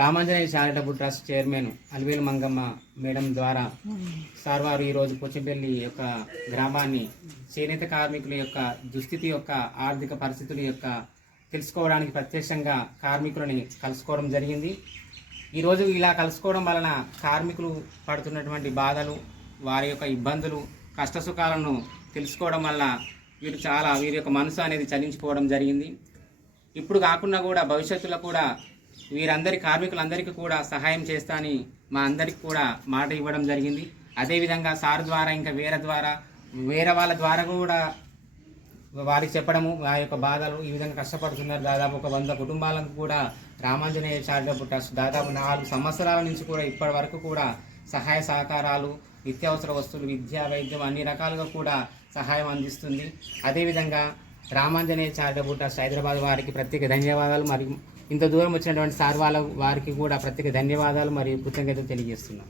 Ramanjaneya charitable trust chairman Alivelu Mangamma madam ద్వారా sir వారు ఈరోజు పోచంపల్లి యొక్క గ్రామాన్ని చేనేత కార్మికుల యొక్క దుస్థితి యొక్క ఆర్థిక పరిస్థితుల యొక్క తెలుసుకోవడానికి ప్రత్యక్షంగా కార్మికులని కలుసుకోవడం జరిగింది. ఈరోజు ఇలా కలుసుకోవడం వలన కార్మికులు పడుతున్నటువంటి బాధలు, వారి యొక్క ఇబ్బందులు, కష్టసుఖాలను తెలుసుకోవడం వల్ల వీరి యొక్క మనసు అనేది చలించిపోవడం జరిగింది. ఇప్పుడు కాకుండా కూడా భవిష్యత్తులో కూడా వీరందరి కార్మికులందరికీ కూడా సహాయం చేస్తా అని మా అందరికి కూడా మాట ఇవ్వడం జరిగింది. అదేవిధంగా సార్ ద్వారా ఇంకా వేరే వాళ్ళ ద్వారా కూడా వారికి చెప్పడము, వారి యొక్క బాధలు ఈ విధంగా కష్టపడుతున్నారు. దాదాపు ఒక 100 కుటుంబాలకు కూడా రామాంజనేయ చారిటబుల్ ట్రస్ట్ దాదాపు 4 సంవత్సరాల నుంచి కూడా ఇప్పటి వరకు కూడా సహాయ సహకారాలు, నిత్యావసర వస్తువులు, విద్య, వైద్యం అన్ని రకాలుగా కూడా సహాయం అందిస్తుంది. అదేవిధంగా రామాంజనేయ చారిటబుల్ ట్రస్ట్ హైదరాబాద్ వారికి ప్రత్యేక ధన్యవాదాలు. మరియు ఇంత దూరం వచ్చినటువంటి సార్ వారికి కూడా ప్రత్యేక ధన్యవాదాలు మరియు కృతజ్ఞతలు తెలియజేస్తున్నాం.